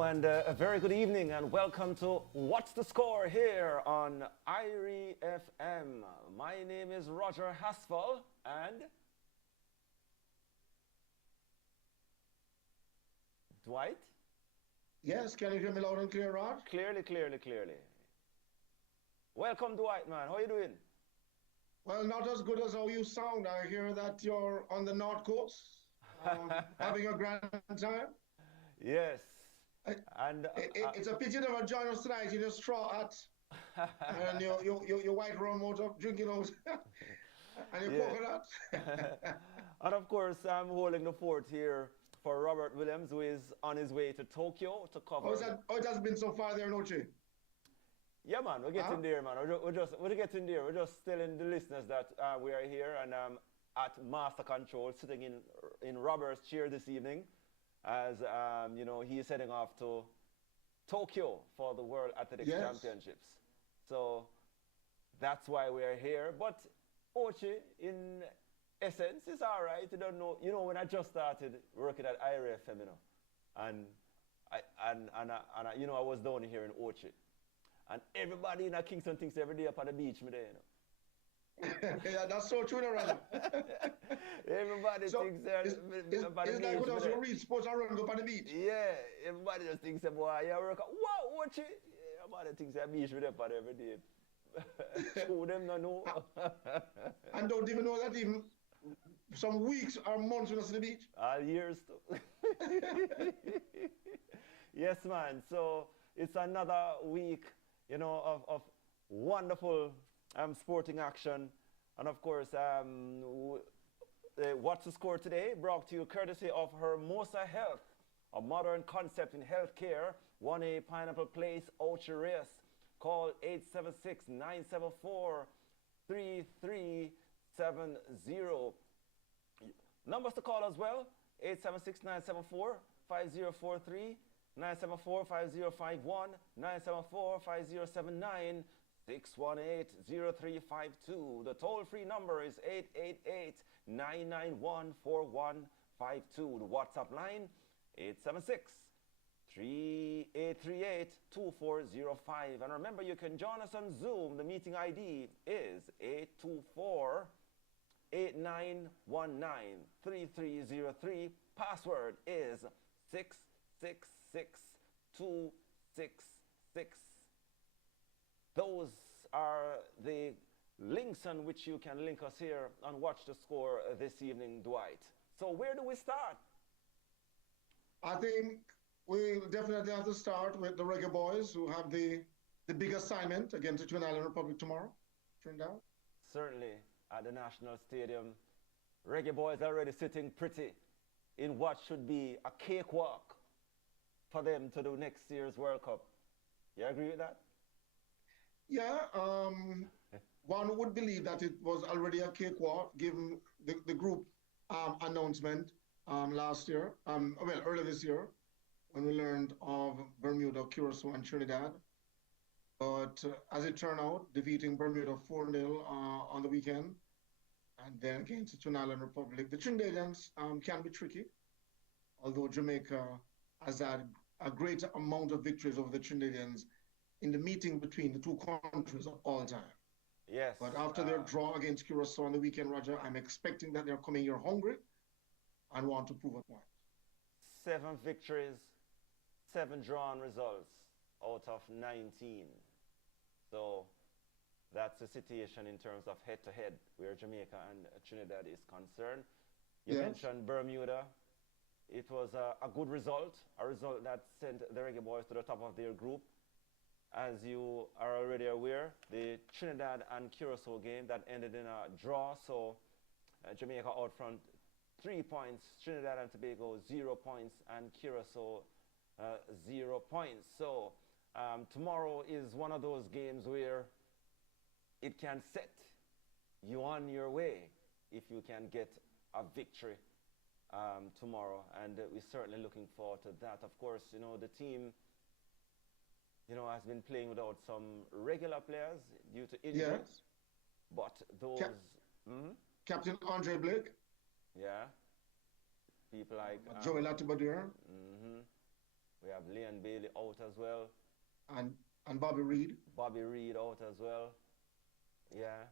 Hello and a very good evening and welcome to What's the Score here on IRI FM. My name is Roger Haspel and Dwight? Yes, can you hear me loud and clear, Rod? Clearly. Welcome, Dwight, man. How are you doing? Well, not as good as how you sound. I hear that you're on the North Coast, having a grand time. Yes. I- And It's a pity you never join us tonight in your straw hat and your white rum out of drinking out and your Yeah. coconut. and of course, I'm holding the fort here for Robert Williams, who is on his way to Tokyo to cover. Oh, it has been so far there, Noche. Yeah, man, we're getting there, man. We're getting there. We're just telling the listeners that we are here and at Master Control, sitting in Robert's chair this evening, as he is heading off to Tokyo for the World Athletics Yes. Championships. So that's why we are here. But Ochi, in essence, is all right. You don't know. When I just started working at IRFM, and I was down here in Ochi. And everybody in Kingston thinks every day up on the beach, me there, Yeah, that's so true, Rod. Everybody thinks they're up on the beach. It's like when I was me there. read sports, I run go up on the beach. Yeah, everybody just thinks, boy, you work out. Wow, watch it. Everybody thinks they're beach with up on every day. True, them no know. And don't even know that even some weeks or months when I see the beach. All years too. Yes, man. So it's another week, of wonderful sporting action. And of course, What's the Score today brought to you courtesy of Hermosa Health, a modern concept in healthcare. 1A Pineapple Place, Ochiris. Call 876-974-3370. Numbers to call as well, 876-974-5043, 974-5051, 974-5079, 618-0352. The toll-free number is 888-991-4152. The WhatsApp line, 876-3838-2405. And remember, you can join us on Zoom. The meeting ID is 824-8919-3303. Password is 666266. Those are the links on which you can link us here and watch the score this evening, Dwight. So where do we start? I think we definitely have to start with the Reggae Boyz, who have the big assignment against the Twin Island Republic tomorrow. Trinidad. Certainly at the National Stadium. Reggae Boyz already sitting pretty in what should be a cakewalk for them to do next year's World Cup. You agree with that? Yeah, one would believe that it was already a cakewalk given the group announcement last year, earlier this year, when we learned of Bermuda, Curacao, and Trinidad. But as it turned out, defeating Bermuda 4-0 on the weekend, and then against the Twin Island Republic. The Trinidadians can be tricky, although Jamaica has had a great amount of victories over the Trinidadians in the meeting between the two countries of all time. Yes. But after their draw against Curacao on the weekend, Roger, I'm expecting that they're coming here hungry and want to prove a point. 7 victories, 7 drawn results out of 19. So that's the situation in terms of head-to-head where Jamaica and Trinidad is concerned. You Yes. mentioned Bermuda. It was a good result, a result that sent the Reggae Boyz to the top of their group. As you are already aware, the Trinidad and Curacao game that ended in a draw, so Jamaica out front 3 points, Trinidad and Tobago 0 points, and Curacao 0 points. So tomorrow is one of those games where it can set you on your way if you can get a victory tomorrow, and we're certainly looking forward to that. Of course, the team has been playing without some regular players due to injury. Yes. But those... Captain Andre Blake. Yeah. People like... Joey Latibadur. We have Leon Bailey out as well. and Bobby Reed. Bobby Reed out as well. Yeah.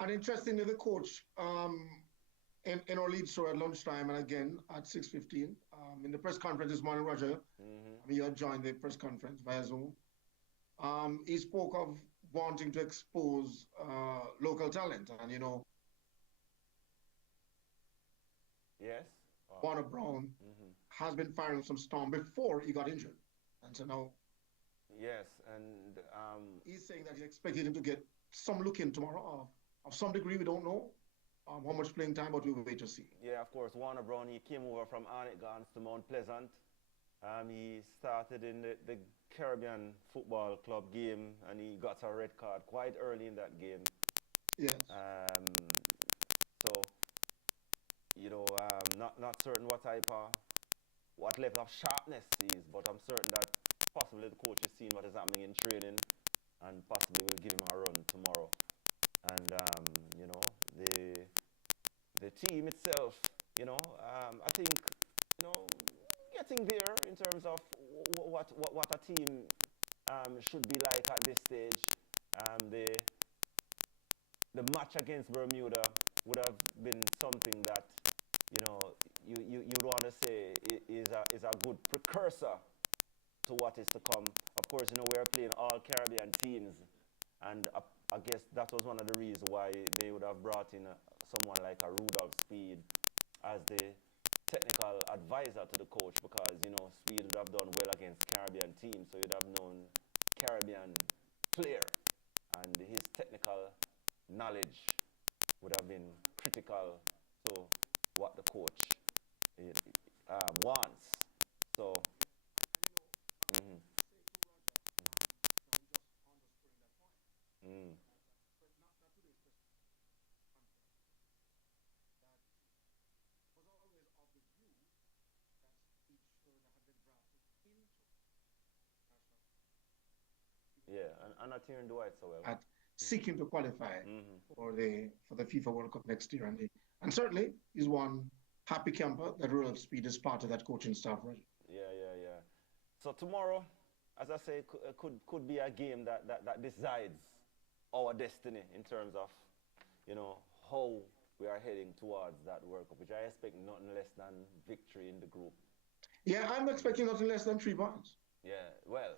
And interestingly, the coach in our lead story at lunchtime and again at 6:15 in the press conference this morning, Roger. I mean, you had joined the press conference via Zoom. He spoke of wanting to expose local talent, and Yes. Warner Brown has been firing some storm before he got injured, and so now Yes, and he's saying that he's expecting him to get some look in tomorrow of some degree. We don't know how much playing time, but we'll wait to see. yeah, of course, Warner Brown, he came over from Arnett Gardens to Mount Pleasant. He started in the Caribbean Football Club game, and he got a red card quite early in that game. Yes. So, not certain what level of sharpness he is, but I'm certain that possibly the coach has seen what is happening in training, and possibly will give him a run tomorrow. And the team itself, I think, getting there in terms of what a team should be like at this stage. The match against Bermuda would have been something that you'd want to say is a good precursor to what is to come. Of course, we are playing all Caribbean teams, and I guess that was one of the reasons why they would have brought in someone like a Rudolph Speed as the technical advisor to the coach, because Speed would have done well against Caribbean teams, so you'd have known Caribbean player, and his technical knowledge would have been critical to what the coach wants. So. Yeah, and not hearing Dwight so well. At seeking to qualify for the FIFA World Cup next year, and certainly he's one happy camper that Rudolph Speed is part of that coaching staff, right? Yeah. So tomorrow, as I say, could be a game that decides our destiny in terms of, how we are heading towards that World Cup, which I expect nothing less than victory in the group. Yeah, I'm expecting nothing less than 3 points. Yeah, well.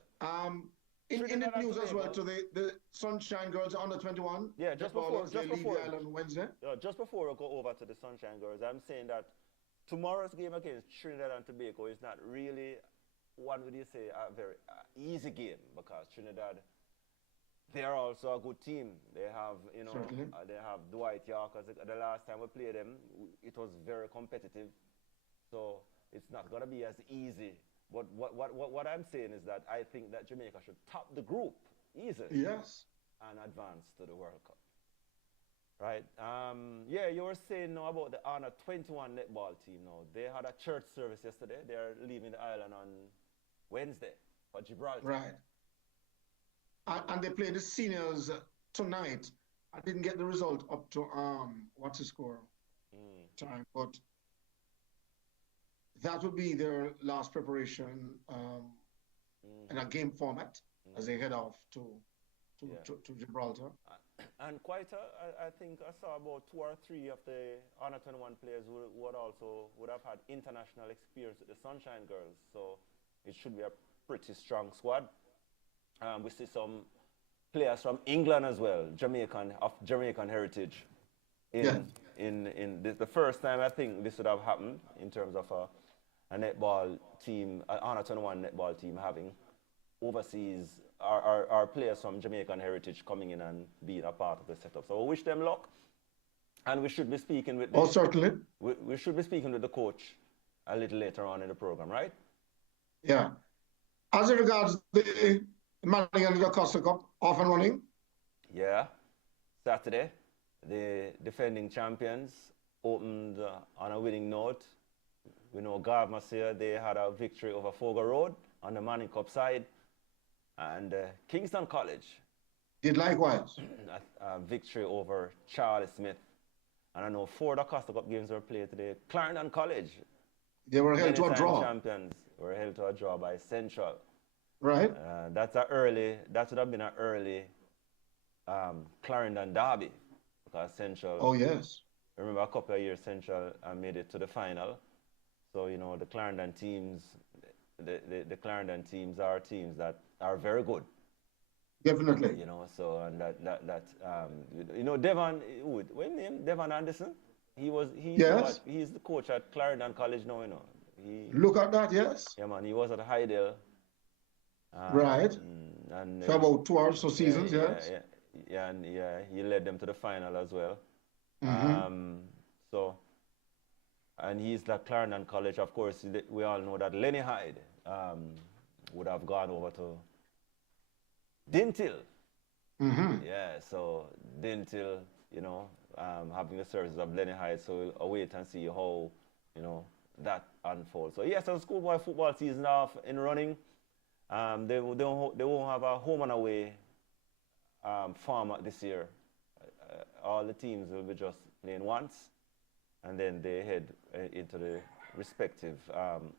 In the news as well, to the Sunshine Girls under 21. Yeah, just before the island Wednesday. Just before I go over to the Sunshine Girls, I'm saying that tomorrow's game against Trinidad and Tobago is not really, what would you say, a very easy game, because Trinidad, they are also a good team. They have, they have Dwight York. The last time we played them, it was very competitive. So it's not going to be as easy. But what I'm saying is that I think that Jamaica should top the group easily. Yes. And advance to the World Cup. Right? Yeah, you were saying now about the Honor 21 netball team now. They had a church service yesterday. They're leaving the island on Wednesday for Gibraltar. Right. And they play the seniors tonight. I didn't get the result up to what's the score time, but that would be their last preparation in a game format as they head off to Gibraltar. And I think I saw about 2 or 3 of the Honor 21 players who would have had international experience with the Sunshine Girls. So it should be a pretty strong squad. We see some players from England as well, of Jamaican heritage. In the first time I think this would have happened in terms of a netball team, an Honor 21 netball team having overseas our players from Jamaican heritage coming in and being a part of the setup. So we wish them luck, and we should be speaking with certainly. We should be speaking with the coach a little later on in the program, right? Yeah. As it regards the Manning and the Costa Cup, off and running? Yeah. Saturday, the defending champions opened on a winning note. We know Gav Masia, they had a victory over Fogo Road on the Manning Cup side. And Kingston College did likewise. A victory over Charlie Smith. And I know 4 of the Costa Cup games were played today. Clarendon College They were held to a Many-time draw. champions were held to a draw by Central. Right? That would have been an early Clarendon derby because Central. Oh, yes. Remember a couple of years Central made it to the final. So, you know, the Clarendon teams, the Clarendon teams are teams that are very good. Definitely. You know, so, and you know, Devon, what name? Devon Anderson? Yes. He's the coach at Clarendon College now, you know. Look at that, yes. Yeah, man, he was at Hydel. Right. And, For about 2 or so seasons, yes. Yeah, he led them to the final as well. So, and he's at Clarendon College. Of course, we all know that Lenny Hyde would have gone over to Dintil. Yeah, so Dintil, you know, having the services of Lenny Hyde, so we'll await and see how, you know, that unfolds. So yes, the schoolboy football season off in running. They won't have a home and away format this year. All the teams will be just playing once, and then they head into the respective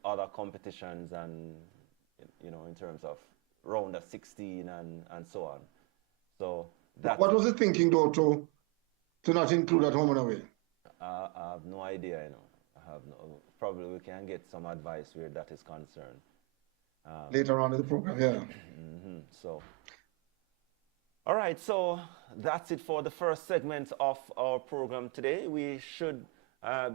other competitions, and you know, in terms of round of 16 and so on. So that. What was the thinking though to not include at home and away? I have no idea. You know, probably we can get some advice where that is concerned. Later on in the program, yeah. So, all right, so that's it for the first segment of our program today. We should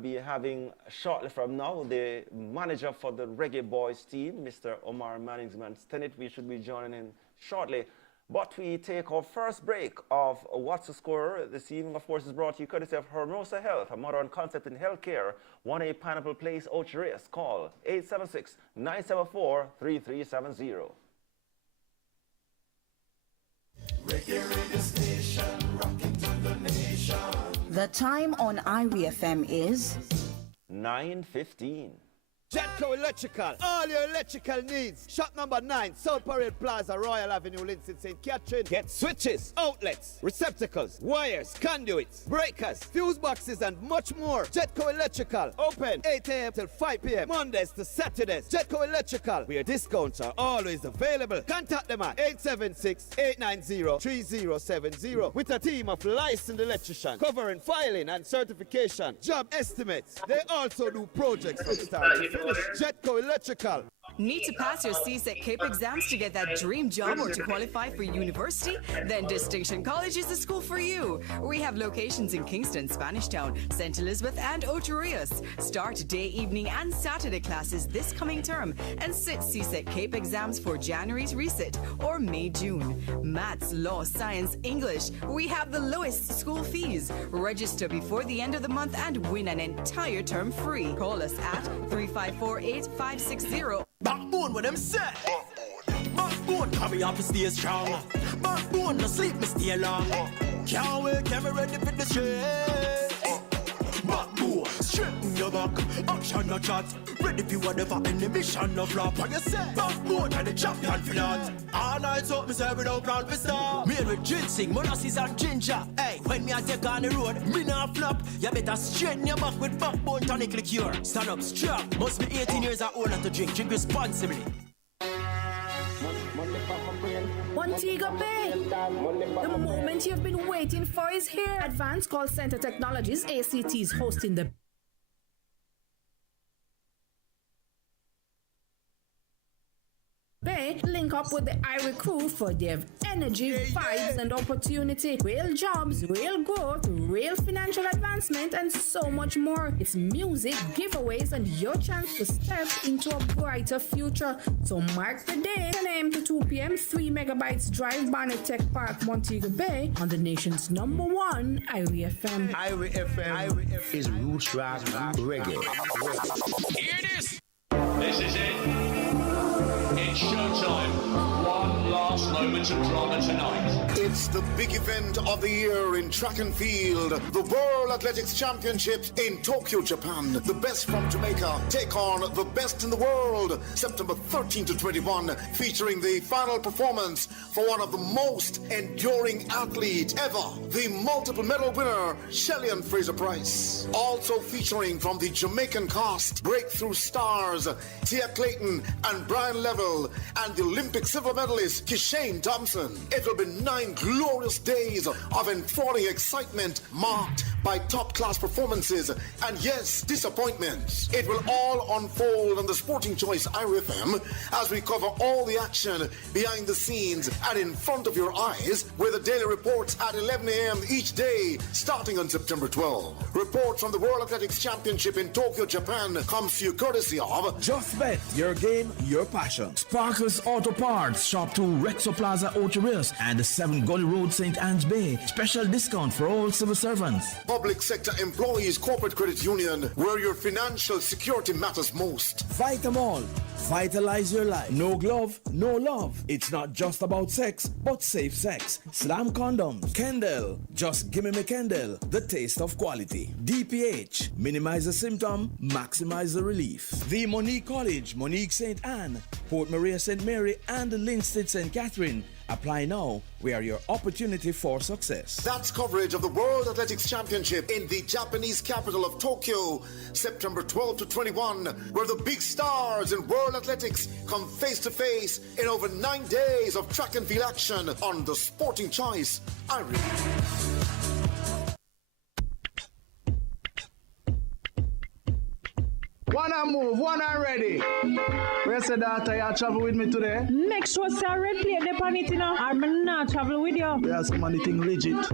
be having shortly from now the manager for the Reggae Boyz team, Mr. Omar Manningsman-Stennett. We should be joining in shortly. But we take our first break of What's the Score this evening. Of course, is brought to you courtesy of Hermosa Health, a modern concept in healthcare. 1A Pineapple Place, Ochiris. Call 876-974-3370. The time on IRI FM is 9:15. Jetco Electrical, all your electrical needs. Shop number 9, South Parade Plaza, Royal Avenue, Lincoln, St. Catherine. Get switches, outlets, receptacles, wires, conduits, breakers, fuse boxes, and much more. Jetco Electrical, open 8 a.m. till 5 p.m. Mondays to Saturdays. Jetco Electrical, where discounts are always available. Contact them at 876-890-3070 with a team of licensed electricians covering filing and certification, job estimates. They also do projects from start to finish. Jetco Electrical. Need to pass your CSEC CAPE exams to get that dream job or to qualify for university? Then Distinction College is the school for you. We have locations in Kingston, Spanish Town, St. Elizabeth, and Ocho Rios. Start day, evening, and Saturday classes this coming term and sit CSEC CAPE exams for January's resit or May, June. Maths, law, science, English. We have the lowest school fees. Register before the end of the month and win an entire term free. Call us at 354-8560. Backbone when them say Backbone carry up to stay strong. Backbone no sleep me stay long. Can't wait, get me ready for the shit. Backbone, straighten your back. Action no chat. Ready for whatever any mission no flop. When you say Backbone and the champion for that. All night up me say without plan for start. Made with ginseng, molasses and ginger. Hey, when me a take on the road, me not flop. You better straighten your back with Backbone tonic liqueur. Stand up strong. Must be 18 years or older to drink. Drink responsibly. Montego Bay. The moment you've been waiting for is here. Advanced Call Center Technologies, ACT, is hosting the Bay. Link up with the IRI crew for their energy, vibes, and opportunity. Real jobs, real growth, real financial advancement, and so much more. It's music, giveaways, and your chance to step into a brighter future. So mark the day, 10 a.m. to 2 p.m., 3 megabytes drive, Barnet Tech Park, Montego Bay, on the nation's #1 IRI FM. IRI FM is roots rock reggae. Hear this? This is it. It's showtime. One last moment of drama tonight. It's the big event of the year in track and field, the World Athletics Championships in Tokyo, Japan. The best from Jamaica take on the best in the world, September 13 to 21, featuring the final performance for one of the most enduring athletes ever, the multiple medal winner, Shelly-Ann Fraser-Pryce. Also featuring from the Jamaican cast, breakthrough stars Tia Clayton and Brian Level, and the Olympic silver medalist Kishane Thompson. It will be 9 glorious days of enthralling excitement marked by top-class performances and, yes, disappointments. It will all unfold on the Sporting Choice IRFM as we cover all the action behind the scenes and in front of your eyes, with the daily reports at 11 a.m. each day starting on September 12. Reports from the World Athletics Championship in Tokyo, Japan comes to you courtesy of Just Bet, your game, your passion. Sparkles Auto Parts, shop to Rexo Plaza, Ochiris, and the 7 Gully Road, St. Anne's Bay. Special discount for all civil servants. Public Sector Employees Corporate Credit Union, where your financial security matters most. Vitamall, vitalize your life. No glove, no love. It's not just about sex, but safe sex. Slam condoms. Kendall, just gimme me Kendall. The taste of quality. DPH, minimize the symptom, maximize the relief. The Monique College, Monique St. Anne, Port Maria St. Mary, and Linstead St. Catherine. Apply now. We are your opportunity for success. That's coverage of the World Athletics Championship in the Japanese capital of Tokyo, September 12 to 21, where the big stars in World Athletics come face to face in over 9 days of track and field action on the Sporting Choice IRFM. Wanna move, wanna ready. Where's the daughter you travel with me today? Make sure say red plate the pan it, you know. I'm not travel with you. There's some anything legit. Red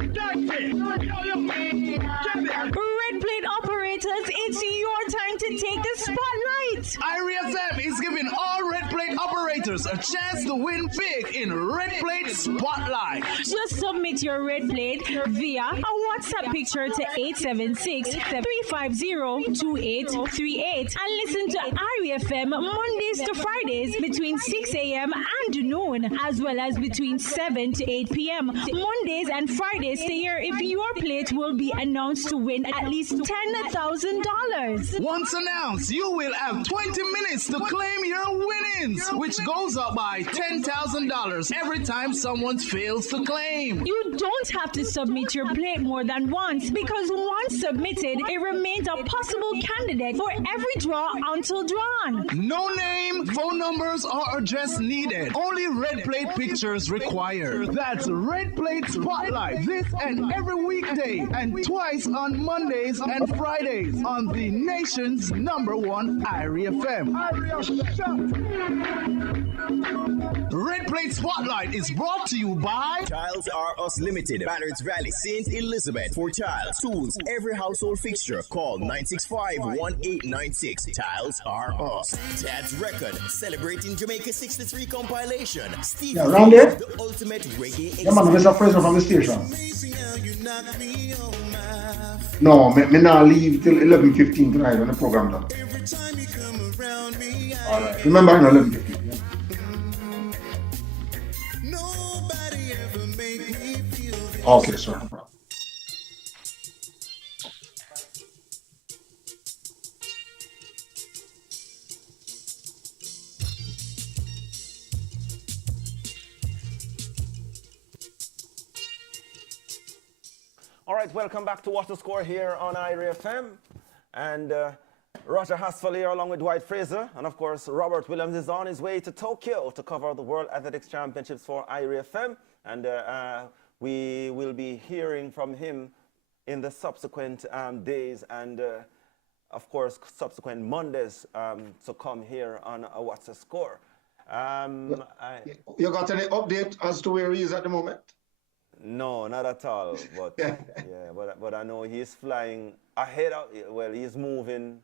plate operators, it's your time to take the spotlight. IRFM is giving all red plate operators a chance to win big in Red Plate Spotlight. Just submit your red plate via a WhatsApp picture to 876-350-2838 and listen to IRFM Mondays to Fridays between 6 a.m. and noon, as well as between 7 to 8 p.m. Mondays and Fridays to hear if your plate will be announced to win at least $10,000. Once announced, you will have 20 minutes to claim your winnings, which goes up by $10,000 every time someone fails to claim. You don't have to submit your plate more than once, because once submitted, it remains a possible candidate for every draw until drawn. No name, phone numbers, or address needed. Only red plate pictures required. That's Red Plate Spotlight this and every weekday, and twice on Mondays and Fridays on the nation's #1 IRFM. Red Plate Spotlight is brought to you by Tiles R Us Limited, Banners Valley, St. Elizabeth. For tiles, tools, every household fixture, call 965-1896. Tiles R Us. Tad's Record, celebrating Jamaica 63 compilation. Steve, yeah, around there? The ultimate reggae. Yeah, man, there's a president from the station. No, me not leave till 11:15 tonight when the program done. Alright, remember, 11:15. Yeah. Okay, sir. No problem. All right, welcome back to Watch the Score here on IRFM. And Roger Hasfall here along with Dwight Fraser. And of course, Robert Williams is on his way to Tokyo to cover the World Athletics Championships for IRFM. And we will be hearing from him in the subsequent days and, of course, subsequent Mondays to come here on What's the Score. You got any update as to where he is at the moment? No, not at all. But yeah, but I know he's flying ahead of. Well, he's moving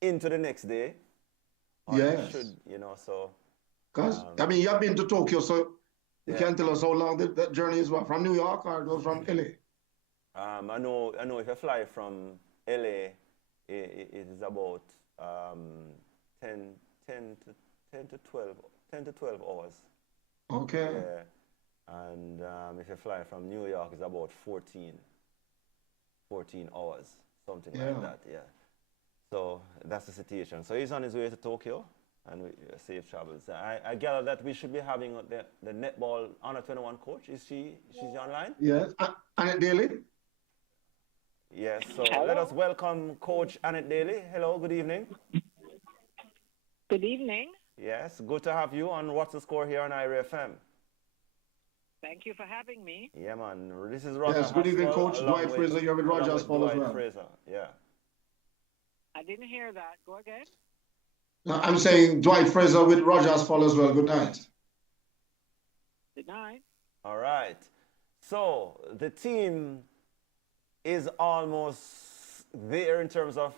into the next day. Yes. Should, you know, so. Because I mean, you have been to Tokyo, so you can tell us how long that journey is. What, from New York or it was from LA? I know. If you fly from LA, it is about 10 to 12 hours. Okay. Yeah. And if you fly from New York, it's about 14 hours, something like that, yeah. So that's the situation. So he's on his way to Tokyo, and safe travels. I gather that we should be having the netball Honor 21 coach. She's online? Yes, Annette Daly. Yes, so let us welcome Coach Annette Daly. Hello, good evening. Good evening. Yes, good to have you on What's the Score here on IRA FM. Thank you for having me. Yeah, man. This is Roger. Yes, good evening, Coach Dwight Fraser. You're with Roger Paul as well. Fraser. Yeah. I didn't hear that. Go again. No, I'm saying Dwight Fraser with Rogers Paul as well. Good night. Good night. All right. So the team is almost there in terms of,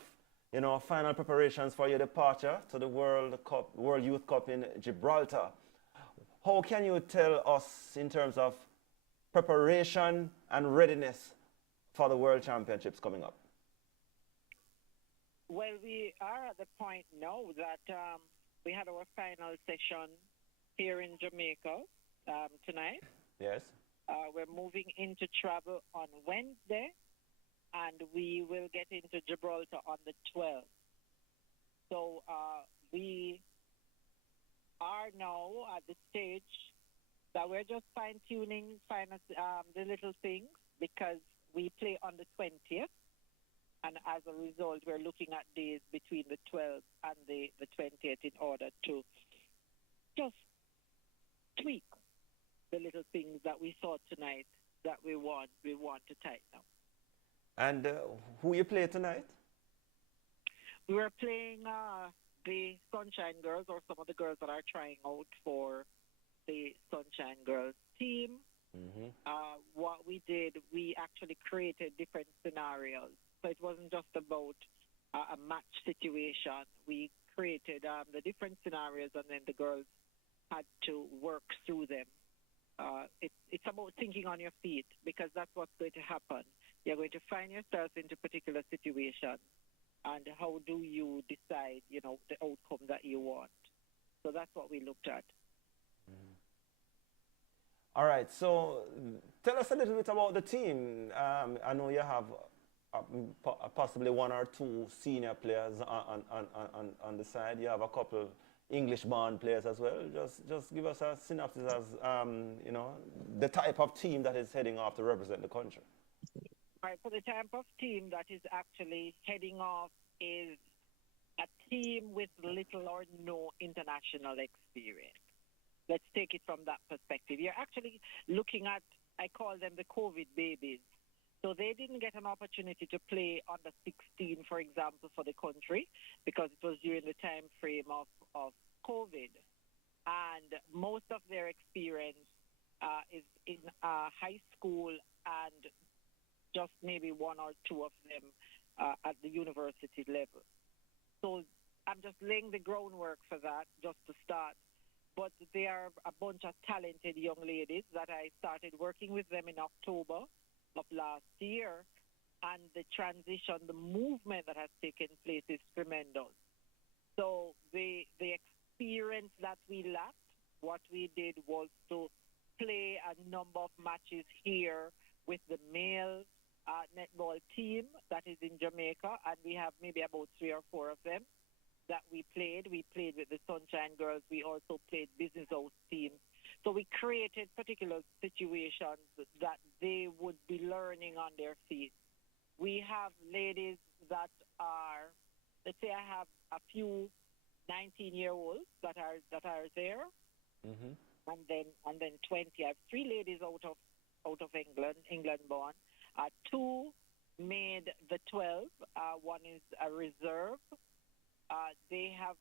you know, final preparations for your departure to the World Youth Cup in Gibraltar. How can you tell us in terms of preparation and readiness for the World Championships coming up? Well, we are at the point now that we had our final session here in Jamaica tonight. Yes. We're moving into travel on Wednesday, and we will get into Gibraltar on the 12th. So we are now at the stage that we're just fine-tuning the little things, because we play on the 20th, and as a result, we're looking at days between the 12th and the 20th in order to just tweak the little things that we saw tonight that we want to tighten up. And who you play tonight? We were playing the Sunshine Girls, or some of the girls that are trying out for the Sunshine Girls team. Mm-hmm. What we did, we actually created different scenarios. So it wasn't just about a match situation. We created the different scenarios, and then the girls had to work through them. It's about thinking on your feet, because that's what's going to happen. You're going to find yourself into particular situations, and how do you decide, you know, the outcome that you want? So that's what we looked at. Mm-hmm. All right, so tell us a little bit about the team. I know you have possibly one or two senior players on the side. You have a couple English-born players as well. Just give us a synopsis as, you know, the type of team that is heading off to represent the country. All right, so the type of team that is actually heading off is a team with little or no international experience. Let's take it from that perspective. You're actually looking at, I call them the COVID babies. So they didn't get an opportunity to play under 16, for example, for the country, because it was during the time frame of COVID. And most of their experience is in high school, and just maybe one or two of them at the university level. So I'm just laying the groundwork for that, just to start. But they are a bunch of talented young ladies that I started working with them in October of last year, and the transition, the movement that has taken place is tremendous. So the experience that we lacked, what we did was to play a number of matches here with the male netball team that is in Jamaica, and we have maybe about 3 or 4 of them that we played. We played with the Sunshine Girls. We also played Business House teams. So we created particular situations that they would be learning on their feet. We have ladies that are, let's say I have a few 19-year-olds that are there, mm-hmm. and then 20. I have 3 ladies out of England born. 2 made the 12. One is a reserve. They have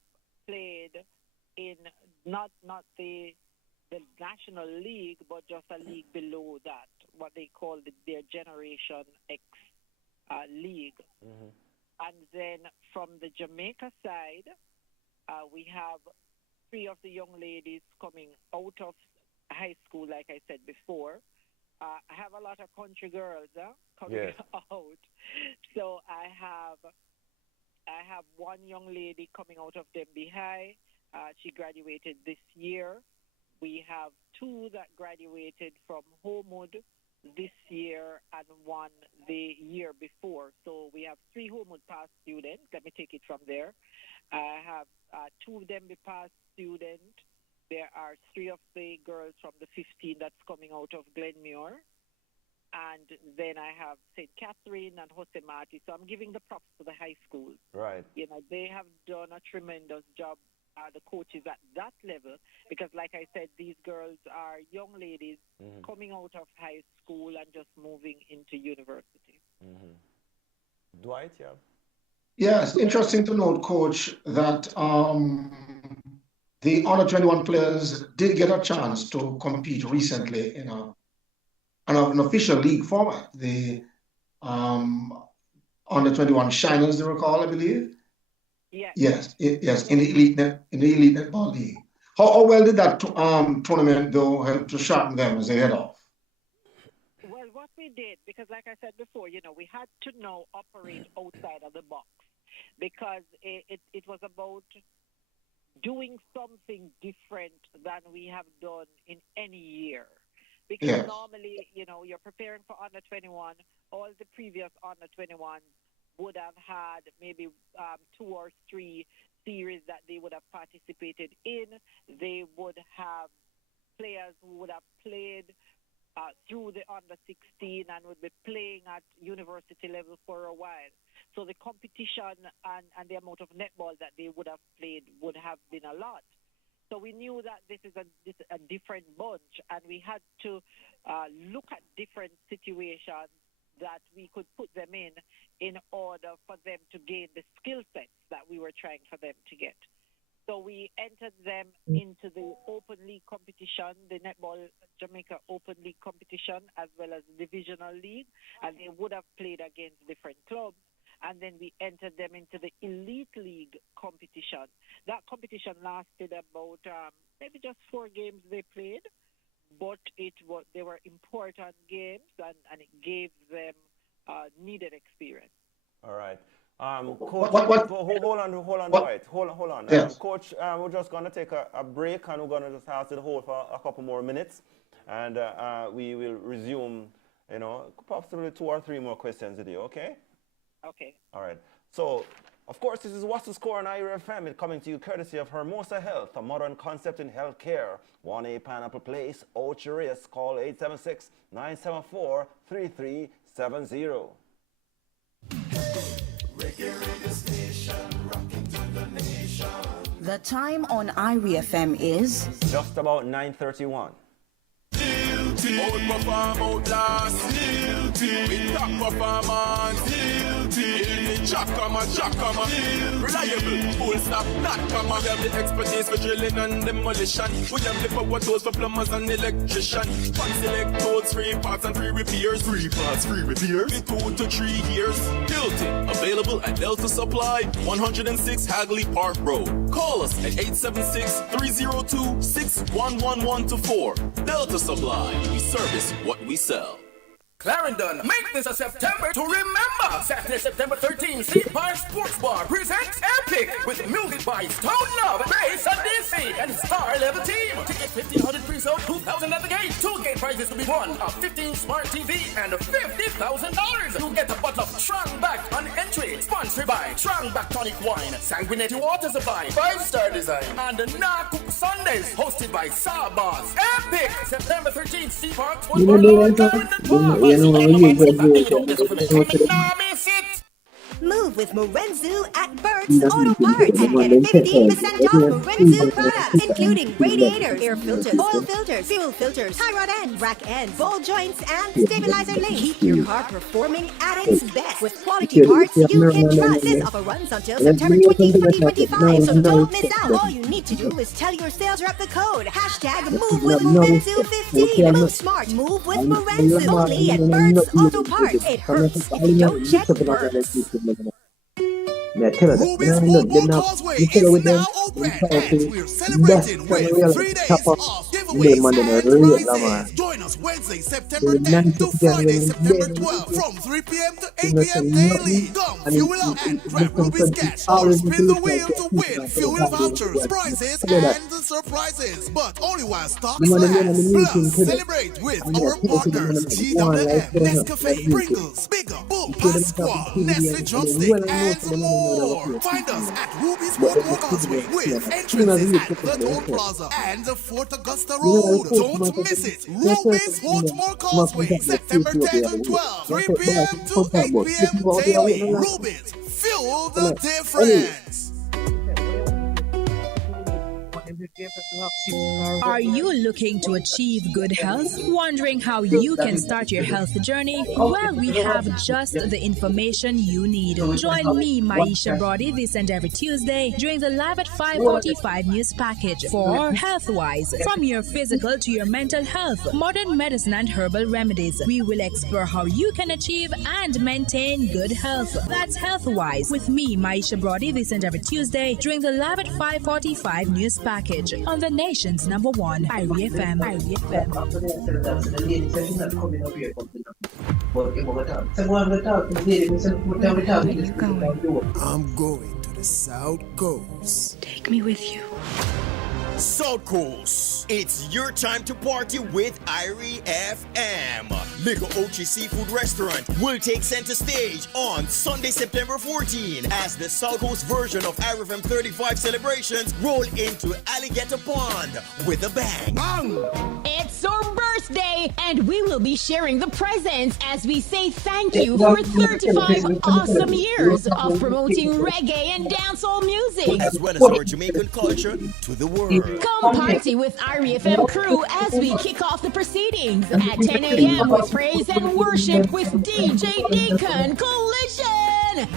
played in not the National League, but just a league below that, what they call their Generation X league. Mm-hmm. And then from the Jamaica side, we have 3 of the young ladies coming out of high school, like I said before. I have a lot of country girls coming out. So I have one young lady coming out of Denby High. She graduated this year. We have 2 that graduated from Homewood this year and 1 the year before. So we have 3 Homewood Pass students. Let me take it from there. I have 2 of them be Pass students. There are 3 of the girls from the 15 that's coming out of Glenmuir. And then I have St. Catherine and Jose Marti. So I'm giving the props to the high school. Right. You know, they have done a tremendous job, the coaches at that level, because like I said, these girls are young ladies coming out of high school and just moving into university. Dwight, yeah. Yes, interesting to note, Coach, that the under 21 players did get a chance to compete recently in an official league format. The under 21 Shiners, they recall, I believe. Yes, in the elite netball league. How well did that tournament though help to sharpen them as they head off? Well, what we did, because like I said before, you know, we had to now operate outside of the box, because it was about doing something different than we have done in any year. Because normally, you know, you're preparing for under 21, all the previous under 21 would have had maybe 2 or 3 series that they would have participated in. They would have players who would have played through the under 16 and would be playing at university level for a while. So the competition and the amount of netball that they would have played would have been a lot. So we knew that this is a different bunch, and we had to look at different situations that we could put them in order for them to gain the skill sets that we were trying for them to get. So we entered them into the Open League competition, the Netball Jamaica Open League competition, as well as the Divisional League, and they would have played against different clubs. And then we entered them into the Elite League competition. That competition lasted about maybe just 4 games they played, but they were important games, and it gave them needed experience. All right. Coach, hold on, Dwight. Hold on. Yes. Coach, we're just going to take a break, and we're going to just have to hold for a couple more minutes, and we will resume, you know, possibly 2 or 3 more questions with you, okay? Okay. All right. So, of course, this is What's the Score on Ira FM. It's coming to you courtesy of Hermosa Health, a modern concept in healthcare. 1A Pineapple Place, Ocherius. Call 876-974-3370. The time on Ira FM is just about 9:31. Outperform, outlast. We top performance. Jackama. Reliable, full stop, not comma. We have the expertise for drilling and demolition. We have the power tools for plumbers and electricians. Fancy electrodes, 3 parts and 3 repairs. 3 parts, 3 repairs. 2 to 3 years. Guilty. Available at Delta Supply, 106 Hagley Park Road. Call us at 876-302-61124. Delta Supply. We service what we sell. Clarendon, make this a September to remember. Saturday, September 13th, Sea Park Sports Bar presents Epic with music by Stone Love, Bass and DC, and Star Level Team. Ticket 1,500 pre-sold, 2,000 at the gate. 2 gate prizes to be won: a 15 smart TV and $50,000. You get a bottle of Strong Back on entry. Sponsored by Strong Back Tonic Wine, Sanguinetti Water Supply, 5-Star Design, and the Cook Sundays, hosted by Sawboss. Epic, September 13th, Sea Park Sports Bar, Clarendon. Move with Morenzu at Burt's Auto Parts and get 15% off Morenzu products, including radiators, air filters, oil filters, fuel filters, tie rod ends, rack ends, ball joints, and stabilizer links. Keep your car performing at its best with quality parts you can trust. This offer runs until September 20, 2025, so don't miss out. All you need to do is tell your sales rep the code. Hashtag Move with Morenzu15. Move smart. Move with Morenzu. Only at Burt's Auto Parts. It hurts if you don't check Burt's. Ruby's Walk Causeway is now open, and we're celebrating with 3 days of giveaways and prizes. Join us Wednesday, September 10th to Friday, September 12th from 3 p.m. to 8 p.m. daily. Come, fuel up and grab Ruby's cash or spin the wheel to win fuel vouchers, prizes, and surprises. But only while stocks last. Plus, celebrate with our partners GWM, Nescafe, Pringles, Bigger, Boom, Pasqua, Nestle Drumstick, and more. Find us at Ruby's Boardwalk Causeway with entrances at the Toll Plaza and the Fort Augusta Road. Don't miss it. Ruby's Baltimore Causeway, September 10th to 12, 3 p.m. to 8 p.m. daily. Ruby's, fuel the difference. Are you looking to achieve good health? Wondering how you can start your health journey? Well, we have just the information you need. Join me, Maisha Brody, this and every Tuesday during the Live at 5:45 news package for Healthwise. From your physical to your mental health, modern medicine and herbal remedies. We will explore how you can achieve and maintain good health. That's Healthwise with me, Maisha Brody, this and every Tuesday during the Live at 5:45 news package on the nation's number one Irie FM. I'm going to the South Coast. Take me with you. South Coast, it's your time to party with Irie FM. Ligo Ochi Seafood Restaurant will take center stage on Sunday, September 14 as the South Coast version of Irie FM 35 celebrations roll into Alligator Pond with a bang. Bang! It's our birthday, and we will be sharing the presents as we say thank you for 35 awesome years of promoting reggae and dancehall music, as well as our Jamaican culture to the world. Come party with Irie FM crew as we kick off the proceedings at 10 a.m. with praise and worship with DJ Deacon Collision.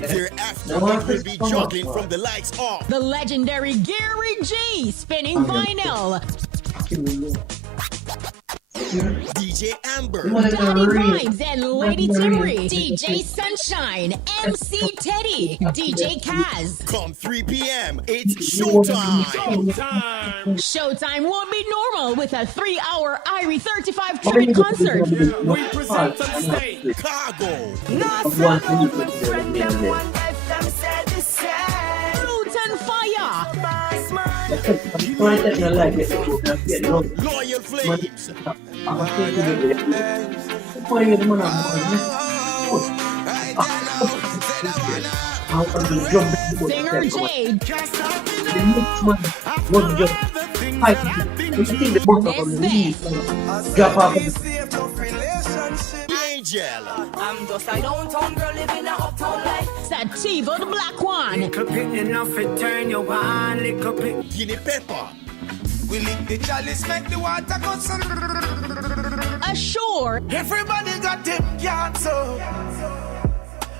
Thereafter, we will be juggling from the likes of the legendary Gary G spinning vinyl, DJ Amber, Daddy Vibes and Lady Timmery, DJ Sunshine, MC Teddy, DJ Kaz. Come 3 p.m. It's showtime. Showtime won't be normal with a 3-hour Irie 35 tribute concert. We present on stage Cargo, Fruit and Fire, Loyal Flames, Singer Jade, Angel, I'm just a downtown girl living a uptown life. Sativa the Black One, Little bit enough to turn you on, little bit. Guinea Pepper, We lick the chalice, make the water go some. Ashore, Everybody got them cancer.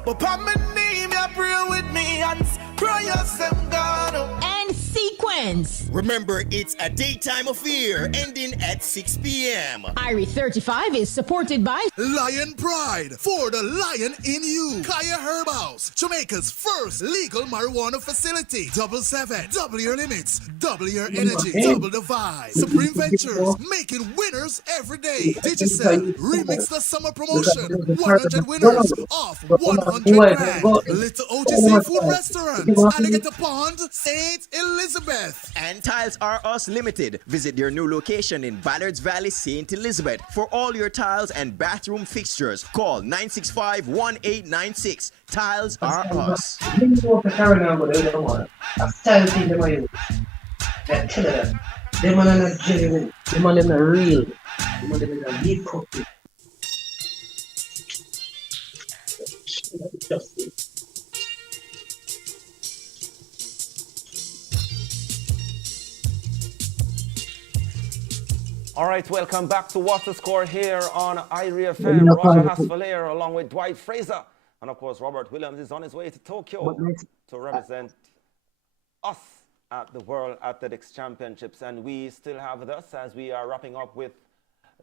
But on my name, you pray with me and pray yourself God. and Sequence. Remember, it's a daytime affair ending at 6 p.m. Irie 35 is supported by Lion Pride for the lion in you. Kaya Herb House, Jamaica's first legal marijuana facility. 77, double your limits, double your energy, double the vibe. Supreme Ventures, making winners every day. Digicel, remix the summer promotion. 100 winners off 100 grand. Little OG Seafood Restaurant, Alligator Pond, St. Elizabeth. And Tiles R Us Limited. Visit their new location in Ballards Valley, St. Elizabeth. For all your tiles and bathroom fixtures, call 965-1896. Tiles R Us. Them are not genuine. Them are not real. Them are not deep copy. All right, welcome back to What's the Score here on Irie FM. Roger Hasfalair along with Dwight Fraser. And of course, Robert Williams is on his way to Tokyo to represent us at the World Athletics Championships. And we still have with us as we are wrapping up with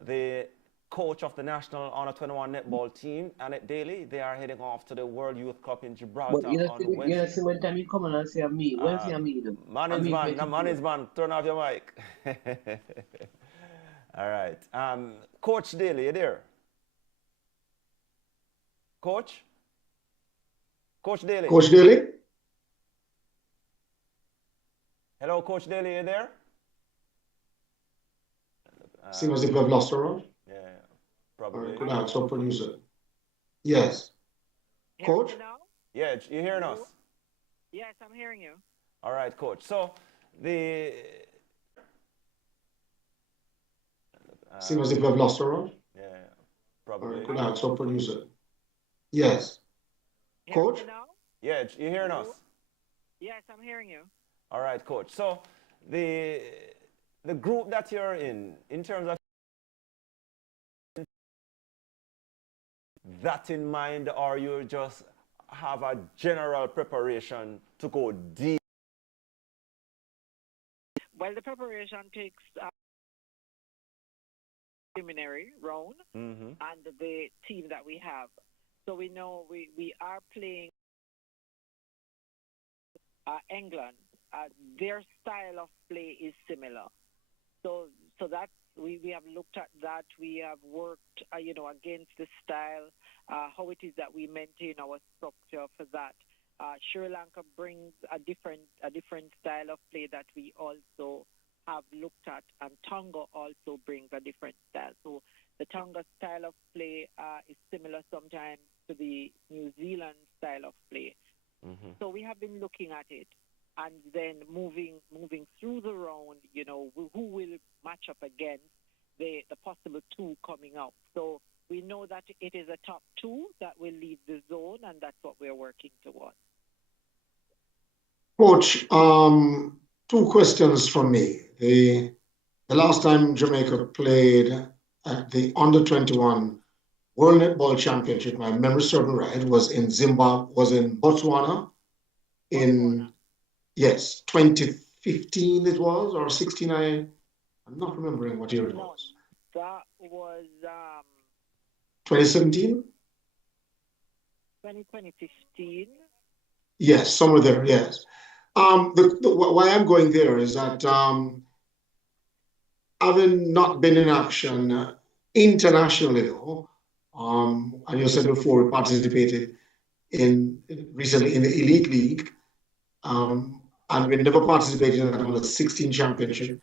the coach of the national Honor 21 netball team, Annette Daly. They are heading off to the World Youth Cup in Gibraltar But you know, on see, you know, Wednesday. see when time you come on and say me, when say me them? Man I is mean, man, make no, it man clear. is man. Turn off your mic. All right. Coach Daly, you there? Coach? Coach Daly? Coach Daly? Hello, Coach Daly, you there? Seems as if we've lost her on. Yeah, probably. Could I ask our producer? Yes. Coach? Yeah, you hearing us? Yes, I'm hearing you. All right, Coach. So the Seems as if we've lost her on. Yeah, probably. Could I ask our producer? Yes. Coach? Yeah, you hearing us? Yes, I'm hearing you. All right, Coach. So the group that you're in terms of that in mind, or you just have a general preparation to go deep? Well, the preparation takes preliminary round and the team that we have. So we know we are playing England. Their style of play is similar. So that we have looked at that. We have worked, against the style, how it is that we maintain our structure for that. Sri Lanka brings a different style of play that we also have looked at, and Tonga also brings a different style. So the Tonga style of play is similar sometimes to the New Zealand style of play. So we have been looking at it, and then moving through the round, who will match up against the possible two coming up. So we know that it is a top two that will leave the zone, and that's what we're working towards. Coach, two questions from me. The last time Jamaica played at the Under-21 World Netball Championship, my memory serves right, was in Zimbabwe, was in Botswana in, yes, 2015 it was, or 16, I'm not remembering what year it was. That was 2017? 2015. Yes, somewhere there, yes. Why I'm going there is that having not been in action internationally, though, and you said before we participated recently in the Elite League, and we never participated in the 16 championship.